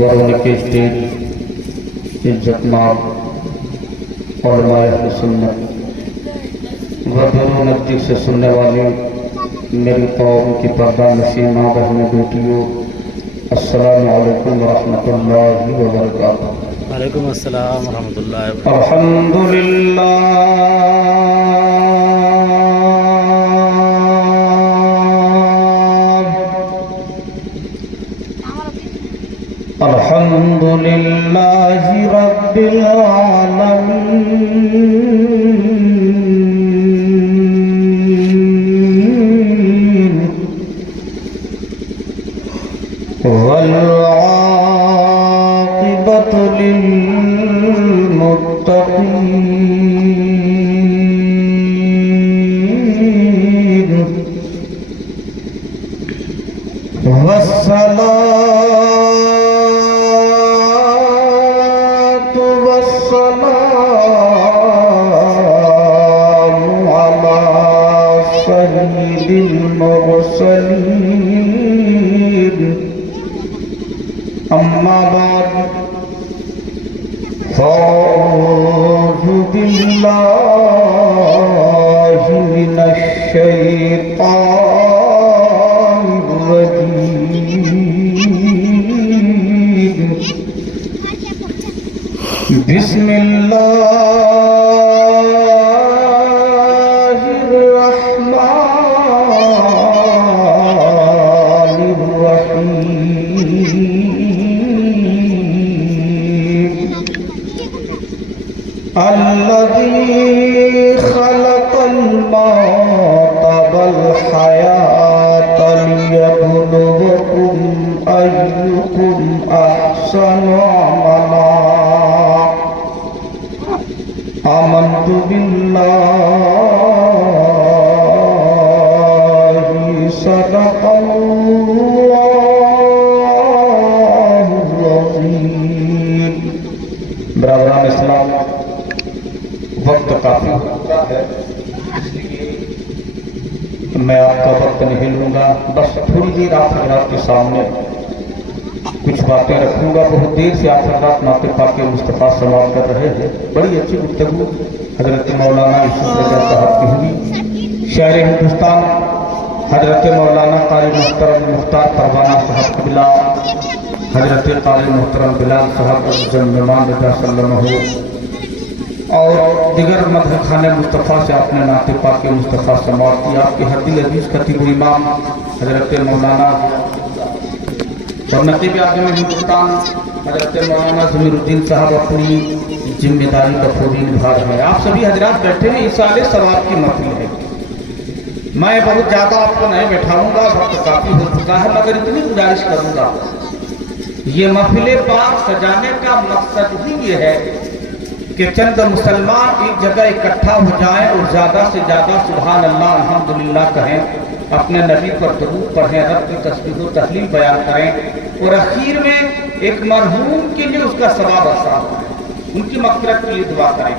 ورن کے اسٹیج عزتمآب علماء اہل سنت و دور نزدیک سے سننے والی میری قوم کی پردہ نشین ماں بہنیں بیٹیوں، السلام علیکم ورحمۃ اللہ وبرکاتہ۔ وعلیکم السلام ورحمۃ اللہ وبرکاتہ۔ الحمدللہ الحمدللہ رب العالمین والعاقبۃ للمتقین والصلاة والسلام على سيد المرسلين أما بعد فأعوذ بالله من الشيطان الرجيم بسم الله الرحمن الرحيم الذي خلق الموت والحياة ليبلوكم أيكم أحسن عملا آمنت بالله صدق الله العظيم۔ برادران اسلام، وقت کافی ہوتا ہے، میں آپ کا وقت نہیں لوں گا، بس تھوڑی دیر آپ حضرات کے سامنے کچھ باتیں رکھوں گا۔ بہت دیر سے آپ حضرات نعت پاک مصطفیٰ سماعت کر رہے ہیں، بڑی اچھی گفتگو حضرت مولانا یوسف رضا صاحب کی ہوئی۔ شاعر ہندوستان حضرت مولانا قاری محترم مختار پروانہ صاحب قبلہ، حضرت قاری محترم بلال صاحب زنمان رضا صلی اللہ علیہ اور دیگر مدح خانہ مصطفیٰ سے آپ نے نعت پاک مصطفیٰ سماعت کی۔ آپ کے حدیل عزیز خطیب امام حضرت مولانا اور نقیب اعظم ہندوستان حضرت مولانا ضمیر الدین صاحب اپنی ذمہ داری بخوبی نبھا رہے ہیں۔ آپ سبھی حضرات بیٹھے ہیں، ایصال ثواب کی محفل ہے۔ میں بہت زیادہ آپ کو نہیں بیٹھاؤں گا، وقت کافی ہو چکا ہے، مگر اتنی گزارش کروں گا، یہ محفل پاک سجانے کا مقصد ہی یہ ہے کہ چند مسلمان ایک جگہ اکٹھا ہو جائیں اور زیادہ سے زیادہ سبحان اللہ الحمدللہ کہیں، اپنے نبی پر درود پڑھیں، رب کی تسبیح و تحلیل بیان کریں اور اخیر میں ایک مرحوم کے لیے اس کا ثواب آسان ہے، ان کی مغفرت کے لیے دعا کریں۔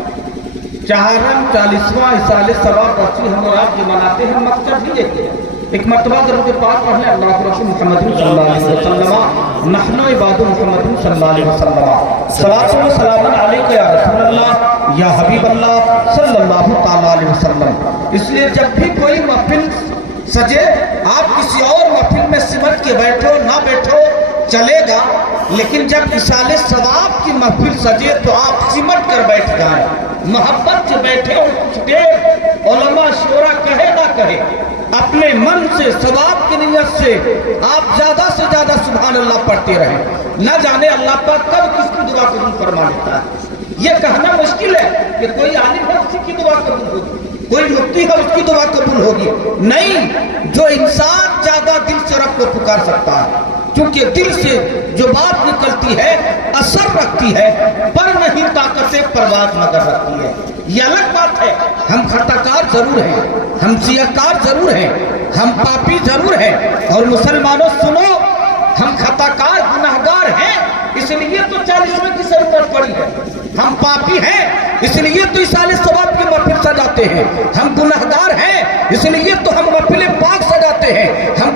چہارم 40واں ایصال ثواب برسی ہم اور آپ جو مناتے ہیں، مقصد ہی دیتے ہیں۔ ایک مرتبہ درود پاک پڑھ لیں، اللہ رسول محمد صلی اللہ علیہ وسلم نحن عباد محمد صلی اللہ علیہ وسلم صلاۃ و سلام علیک یا رسول اللہ یا حبیب اللہ صلی اللہ تعالی علیہ وسلم۔ اس لیے جب بھی کوئی محفل سجے، آپ کسی اور محفل میں سمٹ کے بیٹھو نہ بیٹھو چلے گا، لیکن جب ایصال ثواب کی محفل سجے تو آپ سمٹ کر بیٹھ جائیں، محبت سے بیٹھے اور کچھ دیر علماء شورا کہے نہ کہے، اپنے من سے ثواب کی نیت سے آپ زیادہ سے زیادہ سبحان اللہ پڑھتے رہیں، نہ جانے اللہ پاک کب کس کی دعا قبول فرما لیتا ہے۔ یہ کہنا مشکل ہے کہ کوئی عالم ہے اسی کی دعا قبول ہوگی، کوئی مفتی ہے اس کی دعا قبول ہوگی، نہیں، جو انسان زیادہ دل سے رب کو پکار سکتا ہے، کیونکہ دل سے جو بات نکلتی ہے اثر رکھتی ہے، پر نہیں طاقت پرواز مگر رکھتی ہے۔ یہ الگ بات ہے، ہم خطا کار ضرور ہیں، ہم سیاکار ضرور ہیں، ہم پاپی ضرور ہیں، اور مسلمانوں سنو، ہم خطا کار گناہگار ہیں، اس لیے تو 40ویں کی ضرورت پڑی ہے۔ ہم پاپی ہیں، اس لیے تو ایصال ثواب کی محفل سجاتے ہیں۔ ہم گناہگار ہیں، اس لیے تو ہم محفل پاک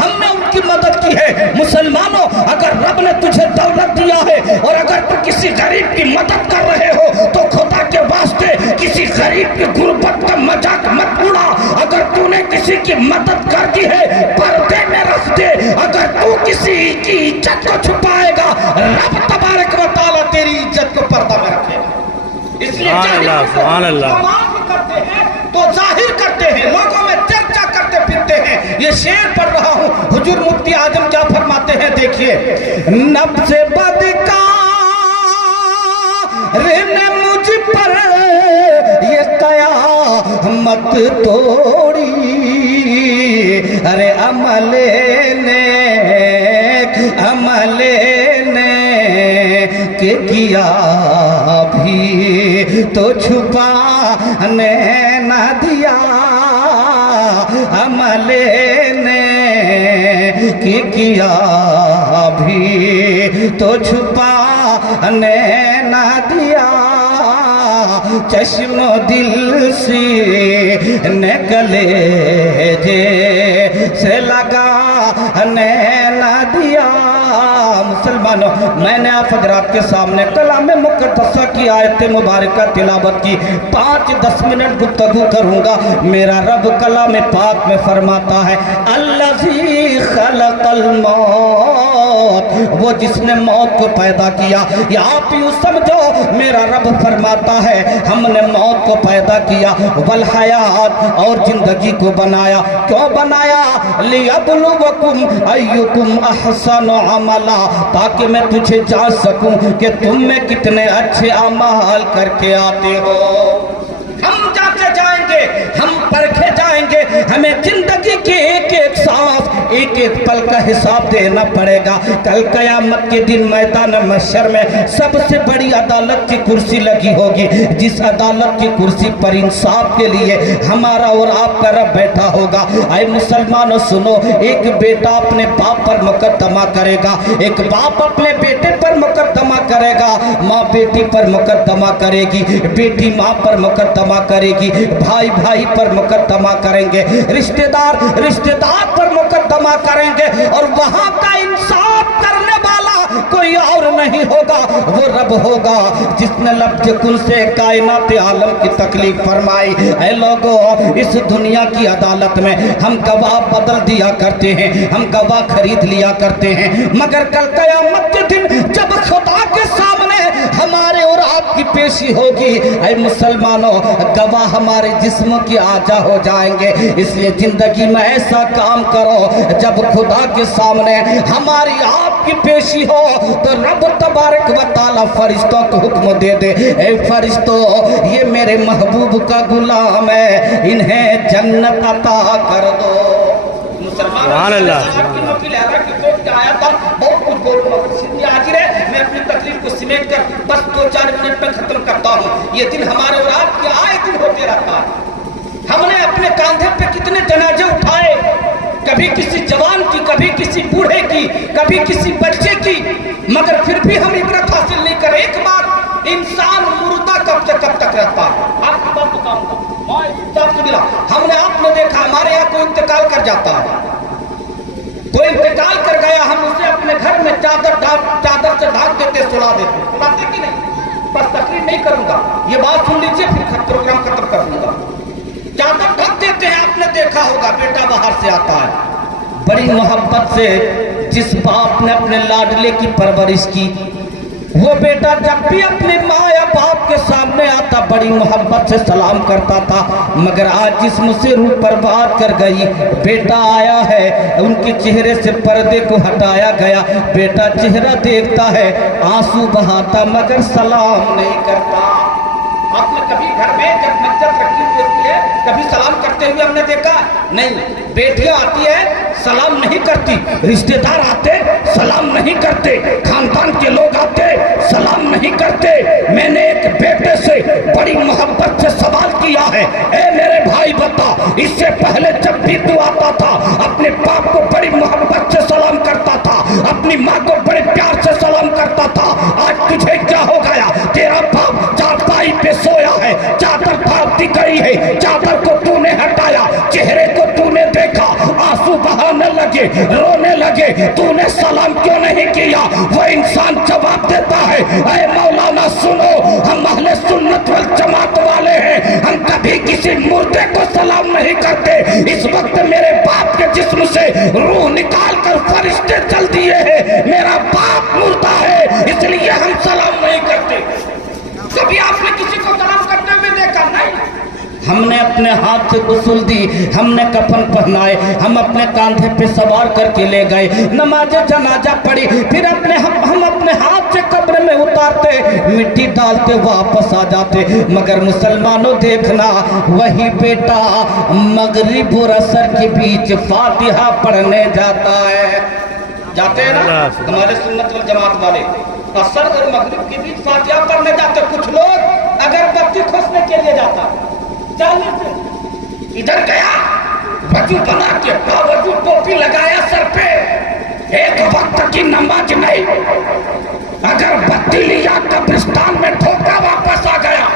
ہم نے ان کی مدد کی ہے. مسلمانوں, اگر رب نے تجھے دولت دیا ہے اور اگر تو کسی غریب کی مدد کر رہے ہو تو خدا کے واسطے کسی غریب کی غربت کا مذاق مت اڑا. اگر تو نے کسی کی مدد کر دی ہے پردے میں رکھ دے. اگر تو کسی کی عزت کو چھپائے گا رب تبارک و تعالیٰ تیری عزت کو پردہ میں رکھے گا. اس لیے سبحان اللہ کرتے ہیں تو ظاہر کرتے ہیں, لوگوں میں چرچا کرتے پھرتے ہیں. یہ شعر پڑھ رہا ہوں, حضور مفتی اعظم کیا فرماتے ہیں دیکھیے. نفس بدکار نے مجھ پر یہ قیامت توڑی, ارے عمل نیک کیا بھی تو چھپانے نہ دیا. عمل نیک کیا بھی تو چھپانے نہ دیا. چشم و دل سے نکلے جیسے لگانے نہ دیا. مسلمانوں, میں نے آپ حضرات کے سامنے کلام مقدسہ کی آیت مبارکہ تلاوت کی. 5-10 منٹ گفتگو کروں گا. میرا رب کلام پاک میں فرماتا ہے الذی خلق الموت, وہ جس نے موت کو پیدا کیا. یا آپ یوں سمجھو میرا رب فرماتا ہے ہم نے موت کو پیدا کیا, والحیات, اور زندگی کو بنایا. کیوں بنایا؟ لیبلوکم ایکم احسن عملا, تاکہ میں تجھے جان سکوں کہ تم میں کتنے اچھے اعمال کر کے آتے ہو. ہم جاتے جائیں گے, ہم پرکھے جائیں گے, ہمیں زندگی کے ایک ایک سانس ایک ایک پل کا حساب دینا پڑے گا. کل قیامت کے دن میدان محشر میں سب سے بڑی عدالت کی کرسی لگی ہوگی, جس عدالت کی کرسی پر انصاف کے لیے ہمارا اور آپ کا رب بیٹھا ہوگا. اے مسلمانوں سنو, ایک بیٹا اپنے باپ پر مقدمہ کرے گا, ایک باپ اپنے بیٹے پر مقدمہ کرے گا, ماں بیٹی پر مقدمہ کرے گی, بیٹی ماں پر مقدمہ کرے گی, بھائی بھائی پر مقدمہ کریں گے, رشتہ دار پر مقدمہ کریں گے. اور وہاں کا انصاف کرنے والا کوئی اور نہیں ہوگا, وہ رب ہوگا جس نے لفظ کن سے کائنات عالم کی تکلیف فرمائی. اے لوگوں, اس دنیا کی عدالت میں ہم گواہ بدل دیا کرتے ہیں, ہم گواہ خرید لیا کرتے ہیں, مگر کل قیامت کے دن جب خدا کے سامنے ہمارے اور آپ کی پیشی ہوگی, اے مسلمانوں, گواہ ہمارے جسم کی آجا ہو جائیں گے. اس لیے زندگی میں ایسا کام کرو جب خدا کے سامنے ہماری آپ کی پیشی ہو تو رب تبارک و تعالی فرشتوں کو حکم دے دے, اے فرشتوں یہ میرے محبوب کا غلام ہے, انہیں جنت عطا کر دو. سبحان اللہ. بہت کچھ بولوں حاضر ہے, میں اپنی تکلیف کو سمیٹ کر بس 2-4 منٹ میں ختم کرتا ہوں. یہ دن ہمارے اور آپ کے آئے دن ہوتے رہتا ہے. ہم نے اپنے کاندھے پہ کتنے جنازے اٹھائے, کبھی کسی جوان کی, کبھی کسی بوڑھے کی, کبھی کسی بچے کی, مگر پھر بھی ہم عبرت حاصل نہیں کرے. ایک بات, انسان مردہ کب سے کب تک رہتا ہے. آپ کی بات بتاؤں گا, ہم نے آپ نے دیکھا ہمارے یہاں کوئی انتقال کر جاتا ہے, کوئی انتقال کر گیا, ہم اسے اپنے گھر میں چادر سے ڈھانپ دیتے, سلا دیتے. سلاتے کہ نہیں؟ بس تقریر نہیں کروں گا, یہ بات سن لیجیے پھر پروگرام ختم کر دوں گا. چادر ڈھک دیتے ہیں, آپ نے دیکھا ہوگا, بیٹا باہر سے آتا ہے بڑی محبت سے. جس باپ نے اپنے لاڈلے کی پرورش کی, وہ بیٹا جب بھی اپنی ماں یا باپ کے سامنے آتا بڑی محبت سے سلام کرتا تھا. مگر آج جسم سے روح برباد کر گئی. بیٹا آیا ہے, ان کے چہرے سے پردے کو ہٹایا گیا. بیٹا چہرہ دیکھتا ہے, آنسو بہاتا مگر سلام نہیں کرتا. آپ نے کبھی گھر میں جب مسجد رکھی ہوتی ہے کبھی سلام کرتے ہوئے ہم نے دیکھا نہیں. بیٹیاں آتی ہے سلام نہیں کرتی, رشتہ دار آتے سلام نہیں کرتے, خاندان کے لوگ آتے سلام نہیں کرتے. میں نے ایک بیٹے سے بڑی محبت سے سوال کیا ہے, اے میرے بھائی بتا, اس سے پہلے جب بھی تو آتا تھا اپنے باپ کو بڑی محبت سے سلام کرتا تھا, اپنی ماں کو بڑے پیار سے سلام کرتا تھا, آج تجھے کیا ہو گیا؟ تیرا باپ چارپائی پہ سویا ہے, چادر بھاگتی گئی ہے, چادر کو تو نے ہٹایا, چہرے کو تو نے دیکھا, آنسو بہانا رونے لگے تو نے سلام کیوں نہیں کیا؟ وہ انسان جواب دیتا ہے اے مولانا سنو، ہم اہل سنت والجماعت والے ہیں، ہم کبھی کسی مردے کو سلام نہیں کرتے۔ اس وقت میرے باپ کے جسم سے روح نکال کر فرشتے چل دیے ہیں، میرا باپ مردہ ہے اس لیے ہم سلام نہیں کرتے۔ کبھی آپ نے کسی کو سلام کرتے ہوئے دیکھا؟ نہیں۔ ہم نے اپنے ہاتھ سے غسل دی، ہم نے کفن پہنائے، ہم اپنے کاندھے پہ سوار کر کے لے گئے، نماز جنازہ پڑھی، پھر ہم اپنے ہاتھ سے قبر میں اتارتے، مٹی ڈالتے، واپس آ جاتے۔ مگر مسلمانوں دیکھنا، وہی بیٹا مغرب اور عصر کے بیچ فاتحہ پڑھنے جاتا ہے۔ جاتے ہیں نا ہمارے سنت والجماعت والے، عصر اور مغرب کے بیچ فاتحہ پڑھنے جاتے۔ کچھ لوگ اگر بتی کھوسنے کے لیے جاتا، ادھر گیا، وضو بنا کے باوضو ٹوپی لگایا سر پہ، ایک وقت کی نماز نہیں، اگر بتی لیا قبرستان میں ٹھوکا واپس آ گیا۔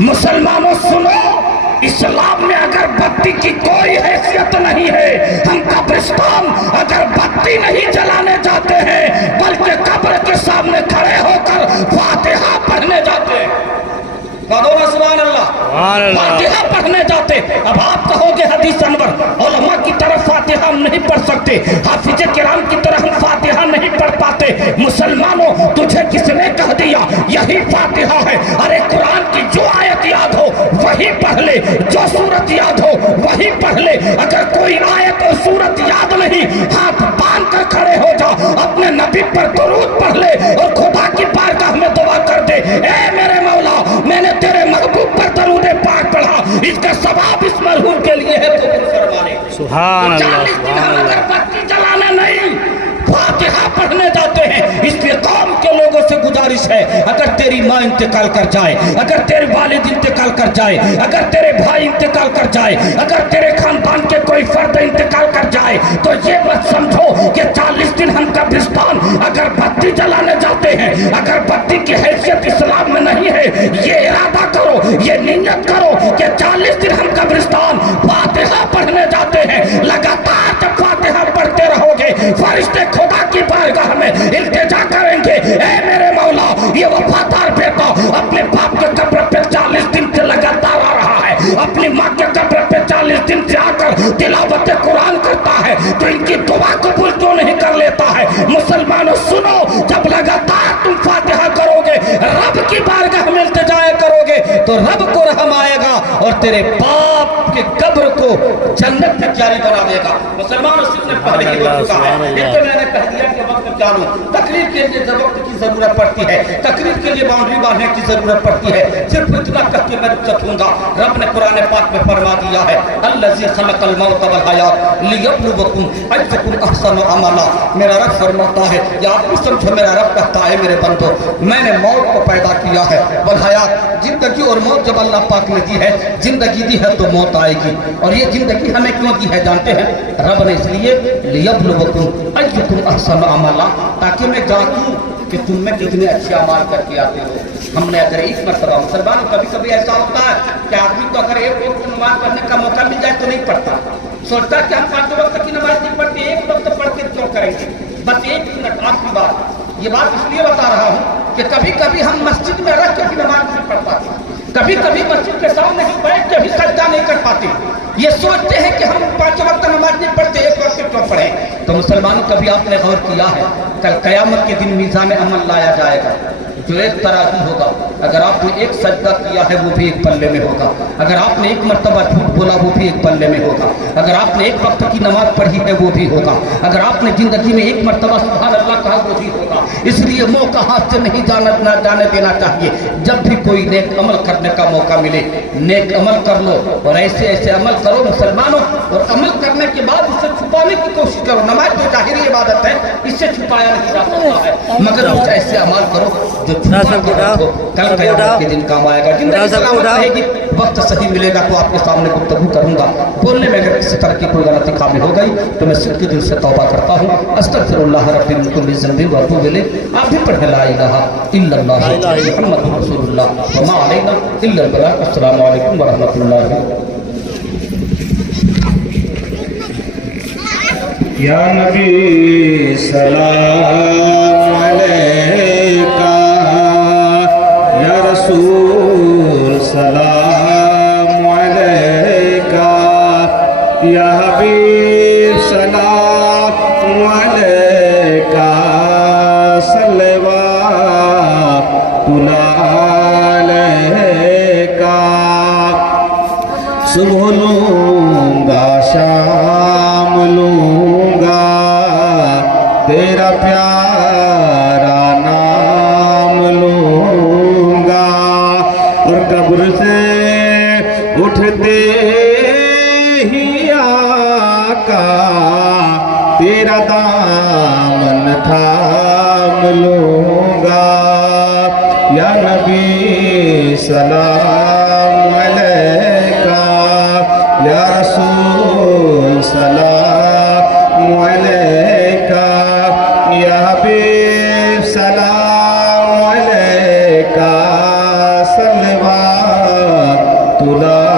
مسلمانوں سنو، اسلام میں اگر بتی کی کوئی حیثیت نہیں ہے، ہم قبرستان اگر بتی نہیں جلانے جاتے ہیں بلکہ قبر کے سامنے کھڑے ہو کر فاتحہ پڑھنے جاتے ہیں۔ سبحان اللہ، فاتحہ پڑھنے جاتے۔ اب آپ کہو گے حدیث انور، علماء کی طرف فاتحہ ہم نہیں پڑھ سکتے، حافظ کرام کی طرح ہم فاتحہ نہیں پڑھ پاتے۔ مسلمانوں تجھے کس نے کہہ دیا یہی فاتحہ ہے؟ ارے قرآن کی جو آیت یاد ہو وہی پڑھ لے، جو سورت یاد ہو وہی پڑھ لے۔ اگر کوئی آیت اور سورت یاد نہیں، ہاتھ باندھ کر کھڑے ہو جا، اپنے نبی پر درود پڑھ لے اور خدا کی بارگاہ میں دعا کر دے، اے میرے مولا میں نے تیرے محبوب پر درود پاک پڑھا، اس کا ثواب اس مرحوم کے لیے ہے، قبول فرما لے۔ سبحان اللہ، 40 دن ہم سبحان اگر اللہ۔ بتی جلانے نہیں فاتحہ پڑھنے جاتے ہیں۔ اس لیے قوم کے لوگوں سے گزارش ہے، اگر تیری ماں انتقال کر جائے، اگر تیرے والد انتقال کر جائے، اگر تیرے بھائی انتقال کر جائے، اگر تیرے خاندان کے کوئی فرد انتقال کر جائے، تو یہ مت سمجھو کہ 40 دن ہم قبرستان اگر بتی جلانے جاتے ہیں، اگر بتی کی حیثیت اسلام میں نہیں ہے، یہ ارادہ کرو، یہ نیت کرو کہ 40 دن ہم قبرستان فاتحہ پڑھنے جاتے ہیں۔ لگاتار جب فاتحہ پڑھتے رہو گے، فرشتے خدا کی بارگاہ میں التجا کریں گے، اے میرے مولا یہ وفادار بیٹا اپنے باپ کے قبر پہ 40 دن سے لگاتار آ رہا ہے، اپنی ماں کے قبر پہ 40 دن سے آ کر تلاوت قرآن کرتا ہے، تو ان کی دعا قبول کیوں نہیں کر لیتا ہے؟ مسلمانوں سنو، جب لگاتار تم فاتحہ کرو گے، رب کی بارگاہ میں التجا کرو گے، تو رب کو رحم آئے گا اور تیرے باپ کے قبر کو جنت میں جاری بنا دے گا۔ مسلمانوں سے پہلے ہی ہو چکا ہے، یہ تو میں نے کہہ دیا کہ وقت جانو، تقریر کے لیے وقت کی ضرورت پڑتی ہے، تقریر کے لیے باؤنڈری باندھنے کی ضرورت پڑتی ہے۔ صرف اتنا کہہ کے میں رکھوں گا، رب نے قرآن پاک میں فرما دیا ہے الذی خلق الموت والحیات لیبلوکم ایکم احسن عملا۔ میرا رب فرماتا ہے، یا آپ بھی سمجھو میرا رب کہتا ہے میرے بندو، میں نے موت کو پیدا کیا ہے، والحیات زندگی اور موت جب اللہ پاک نے دی ہے، زندگی دی ہے تو موت آئے گی، اور یہ زندگی ہمیں کیوں دی ہے جانتے ہیں؟ رب نے اس لیے لیبلوکم ایکم احسن عملا، تاکہ میں جانوں کہ تم میں کتنے اچھے اعمال کر کے آتے ہو۔ ہم نے اگر ایک مرتبہ مسلمان، کبھی کبھی ایسا ہوتا ہے کہ آدمی کو اگر ایک وقت نماز پڑھنے کا موقع مل جائے تو نہیں پڑھتا، سوچتا کہ ہم 5 وقت کی نماز نہیں پڑھتے، ایک وقت پڑھ کے کیوں کریں گے؟ بس ایک منٹ آپ کی بات، یہ بات اس لیے بتا رہا ہوں کہ کبھی کبھی ہم مسجد میں رہ کے بھی نماز نہیں پڑھ پاتے، کبھی کبھی مسجد کے سامنے ہی بیٹھ کے بھی سجدہ نہیں کر پاتے، یہ سوچتے ہیں کہ ہم 5 وقت نماز نہیں پڑھتے، ایک وقت کیوں پڑھیں؟ تو مسلمانوں کبھی آپ نے غور کیا ہے کل قیامت کے دن میزان عمل لایا جائے گا، جو ایک ترازو ہوگا، اگر آپ نے ایک سجدہ کیا ہے وہ بھی ایک پلے میں ہوگا، اگر آپ نے ایک مرتبہ جھوٹ بولا وہ بھی ایک پلے میں ہوگا، اگر آپ نے ایک وقت کی نماز پڑھی ہے وہ بھی ہوگا، اگر آپ نے زندگی میں ایک مرتبہ سبحان اللہ کہا وہ بھی ہوگا۔ اس لیے موقع ہاتھ سے نہیں جانے دینا چاہیے، جب بھی کوئی نیک عمل کرنے کا موقع ملے نیک عمل کر لو، اور ایسے ایسے عمل کرو مسلمانوں، اور عمل کرنے کے بعد اسے چھپانے کی کوشش کرو۔ نماز تو ظاہری عبادت ہے، اس سے چھپایا نہیں جا سکتا ہے، مگر کچھ ایسے عمل کرو جو کل قیامت کے دن کام آئے گا۔ زندگی سلامت رہے گی، وقت صحیح ملے گا تو آپ کے سامنے گفتگو کروں گا، بولنے میں اگر کسی طرح کی کوئی غلطی خامی ہو گئی تو میں صدق دل سے توبہ کرتا ہوں، استغفر اللہ ربی من کل ذنب واتوب الیہ۔ آپ بھی پڑھیں لا الہ الا اللہ محمد رسول اللہ وما علینا الا البلاغ۔ السلام علیکم ورحمۃ اللہ۔ یا نبی سلام علیکہ، یا رسول سلام علیکہ، یا حبیب سلام علیکہ، صلوات اللہ علیکہ۔ صبح لوں گا شام لوں گا تیرا پیارا نام لوں گا، اور قبر سے اٹھتے ہی آقا تیرا دامن تھام لوں گا۔ یا نبی سلام علیکہ، یا رسول سلام علیکہ، یا حبیب سلام علیکہ، صلوات اللہ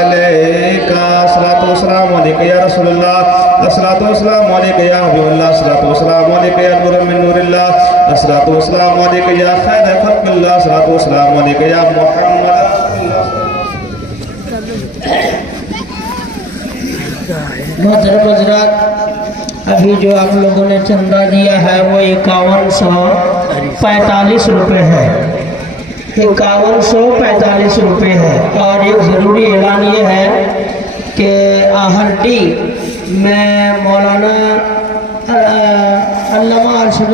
علیکہ۔ الصلاۃ والسلام علیکہ یا رسول اللہ، الصلاۃ والسلام علیکہ یا حبیب اللہ، الصلاۃ والسلام علیکہ یا نور من نور اللہ، الصلاۃ والسلام علیکہ یا خیر خلق اللہ، الصلاۃ والسلام علیکہ یا محمد۔ محترم حضرات، ابھی جو آپ لوگوں نے چندہ دیا ہے وہ 5145 روپے ہے، 5145 روپے ہے۔ اور ایک ضروری اعلان یہ ہے کہ آہرڈی میں مولانا علامہ ارشد